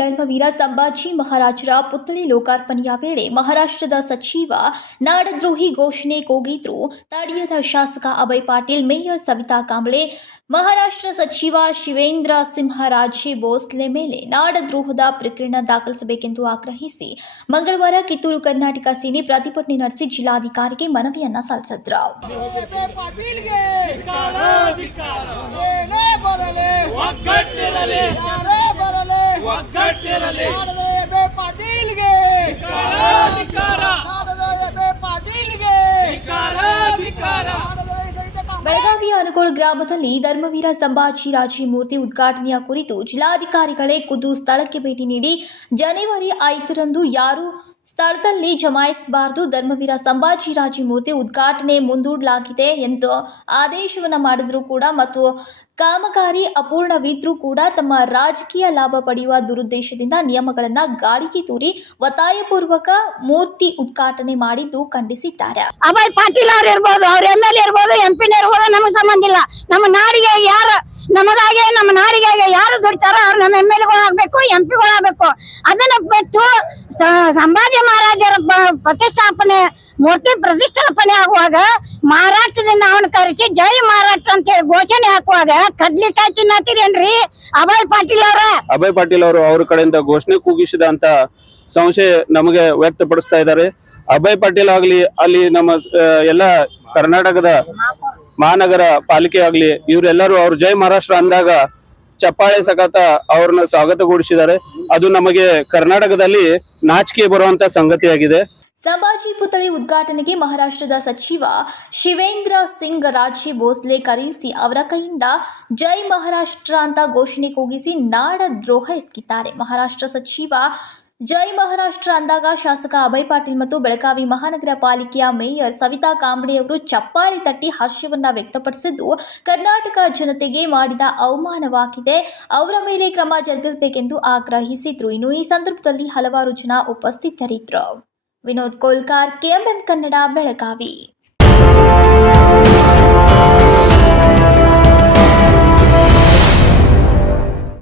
ಧರ್ಮವೀರ ಸಂಭಾಜಿ ಮಹಾರಾಜರ ಪುತ್ಥಳಿ ಲೋಕಾರ್ಪಣೆಯ ವೇಳೆ ಮಹಾರಾಷ್ಟ್ರದ ಸಚಿವ ನಾಡದ್ರೋಹಿ ಘೋಷಣೆ ಕೂಗಿದ್ರು. ತಾಡಿಯದ ಶಾಸಕ ಅಭಯ್ ಪಾಟೀಲ್, ಮೇಯರ್ ಸವಿತಾ ಕಾಂಬ್ಳೆ, ಮಹಾರಾಷ್ಟ್ರ ಸಚಿವ ಶಿವೇಂದ್ರ ಸಿಂಹರಾಜೆ ಭೋಸ್ಲೆ ಮೇಲೆ ನಾಡದ್ರೋಹದ ಪ್ರಕರಣ ದಾಖಲಿಸಬೇಕೆಂದು ಆಗ್ರಹಿಸಿ ಮಂಗಳವಾರ ಕಿತ್ತೂರು ಕರ್ನಾಟಕ ಸೇನೆ ಪ್ರತಿಭಟನೆ ನಡೆಸಿ ಜಿಲ್ಲಾಧಿಕಾರಿಗೆ ಮನವಿಯನ್ನ ಸಲ್ಲಿಸಿದ್ರು ಎ ಪಾಟೀಲ್ಗೆ ಏನೇ ಬರಲಿ ಒಗ್ಗಟ್ಟಿರಲಿ ಯಾರೇ ಬರಲಿ ಒಗ್ಗಟ್ಟಿರಲಿ. ಪಾಟೀಲ್ಗೆ. ಪಾಟೀಲ್ಗೆ. ಬೆಳಗಾವಿಯ ಅನುಗೋಳ ಗ್ರಾಮದಲ್ಲಿ ಧರ್ಮವೀರ ಸಂಭಾಜಿ ರಾಜಿ ಮೂರ್ತಿ ಉದ್ಘಾಟನೆಯ ಕುರಿತು ಜಿಲ್ಲಾಧಿಕಾರಿಗಳೇ ಖುದ್ದು ಸ್ಥಳಕ್ಕೆ ಭೇಟಿ ನೀಡಿ ಜನವರಿ ಐದರಂದು ಯಾರು ಸ್ಥಳದಲ್ಲಿ ಜಮಾಯಿಸಬಾರದು ಧರ್ಮವೀರ ಸಂಭಾಜಿ ರಾಜಿ ಮೂರ್ತಿ ಉದ್ಘಾಟನೆ ಮುಂದೂಡಲಾಗಿದೆ ಎಂದು ಆದೇಶವನ್ನು ಮಾಡಿದರೂ ಕೂಡ ಮತ್ತು ಕಾಮಗಾರಿ ಅಪೂರ್ಣವಿದ್ರೂ ಕೂಡ ತಮ್ಮ ರಾಜಕೀಯ ಲಾಭ ಪಡೆಯುವ ದುರುದ್ದೇಶದಿಂದ ನಿಯಮಗಳನ್ನು ಗಾಳಿಗೆ ತೂರಿ ಒತ್ತಾಯಪೂರ್ವಕ ಮೂರ್ತಿ ಉದ್ಘಾಟನೆ ಮಾಡಿದ್ದು ಖಂಡಿಸಿದ್ದಾರೆ. ಅಭಯ್ ಪಾಟೀಲ್ ಅವ್ರು ಇರ್ಬೋದು, ಅವ್ರ ಎಂ ಎಲ್ ಇರ್ಬೋದು, ಎಂ ಪಿ ಇರ್ಬೋದು, ನಮಗೆ ಸಂಬಂಧ ಇಲ್ಲ. ನಮ್ಮ ನಾಡಿಗೆ ಯಾರು ನಮಗಾಗಿ ನಮ್ಮ ನಾಡಿಗೆ ಯಾರು ದುಡಿತಾರೋ ಅವ್ರು ನಮ್ಮ ಎಂ ಎಲ್ ಆಗ್ಬೇಕು ಎಂ ಪಿಗಳು ಆಗ್ಬೇಕು ಅದನ್ನ ಬಿಟ್ಟು ಸಂಭಾಜಿ ಮಹಾರಾಜರ ಪ್ರತಿಷ್ಠಾಪನೆ, ಮೂರ್ತಿ ಪ್ರತಿಷ್ಠಾಪನೆ ಆಗುವಾಗ ಮಹಾರಾಷ್ಟ್ರದಿಂದ ಅವನ ಕರೆಸಿ ಜೈ ಮಹಾರಾಷ್ಟ್ರ ಅಂತ ಹೇಳಿ ಘೋಷಣೆ ಹಾಕುವಾಗ ಕಡ್ಲಿಕಾಯಿ ತಿನ್ನತ್ತೀರೇನ್ರಿ ಅಭಯ್ ಪಾಟೀಲ್ ಅವ್ರ. ಅಭಯ್ ಪಾಟೀಲ್ ಅವರು ಅವ್ರ ಕಡೆಯಿಂದ ಘೋಷಣೆ ಕೂಗಿಸಿದ ಅಂತ ಸಂಶಯ ನಮಗೆ ವ್ಯಕ್ತಪಡಿಸ್ತಾ ಇದ್ದಾರೆ. ಅಭಯ್ ಪಾಟೀಲ್ ಆಗ್ಲಿ, ಅಲ್ಲಿ ನಮ್ಮ ಎಲ್ಲ ಕರ್ನಾಟಕದ ಮಹಾನಗರ ಪಾಲಿಕೆ ಆಗ್ಲಿ, ಇವರೆಲ್ಲರೂ ಅವ್ರು ಜೈ ಮಹಾರಾಷ್ಟ್ರ ಅಂದಾಗ ಚಪ್ಪಾಳೆ ಸಕತ ಅವ್ರನ್ನ ಸ್ವಾಗತಗೊಳಿಸಿದ್ದಾರೆ. ಅದು ನಮಗೆ ಕರ್ನಾಟಕದಲ್ಲಿ ನಾಚಿಕೆ ಬರುವಂತ ಸಂಗತಿಯಾಗಿದೆ. ಸಂಭಾಜಿ ಪುತ್ಥಳಿ ಉದ್ಘಾಟನೆಗೆ ಮಹಾರಾಷ್ಟ್ರದ ಸಚಿವ ಶಿವೇಂದ್ರ ಸಿಂಗ್ ರಾಜಿ ಭೋಸ್ಲೆ ಕರೆಸಿ ಅವರ ಕೈಯಿಂದ ಜೈ ಮಹಾರಾಷ್ಟ್ರ ಅಂತ ಘೋಷಣೆ ಕೂಗಿಸಿ ನಾಡ ದ್ರೋಹ ಎಸಗಿದ್ದಾರೆ. ಮಹಾರಾಷ್ಟ್ರ ಸಚಿವ ಜೈ ಮಹಾರಾಷ್ಟ್ರ ಅಂದಾಗ ಶಾಸಕ ಅಭಯ್ ಪಾಟೀಲ್ ಮತ್ತು ಬೆಳಗಾವಿ ಮಹಾನಗರ ಪಾಲಿಕೆಯ ಮೇಯರ್ ಸವಿತಾ ಕಾಂಬಳಿ ಅವರು ಚಪ್ಪಾಳಿ ತಟ್ಟಿ ಹರ್ಷವನ್ನ ವ್ಯಕ್ತಪಡಿಸಿದ್ದು, ಕರ್ನಾಟಕ ಜನತೆಗೆ ಮಾಡಿದ ಅವಮಾನವಾಗಿದೆ. ಅವರ ಮೇಲೆ ಕ್ರಮ ಜರುಗಿಸಬೇಕೆಂದು ಆಗ್ರಹಿಸಿದ್ರು. ಇನ್ನು ಈ ಸಂದರ್ಭದಲ್ಲಿ ಹಲವಾರು ಜನ ಉಪಸ್ಥಿತರಿದ್ದರು. ವಿನೋದ್ ಕೋಲ್ಕಾರ್, ಕೆಎಂಎಂ ಕನ್ನಡ, ಬೆಳಗಾವಿ.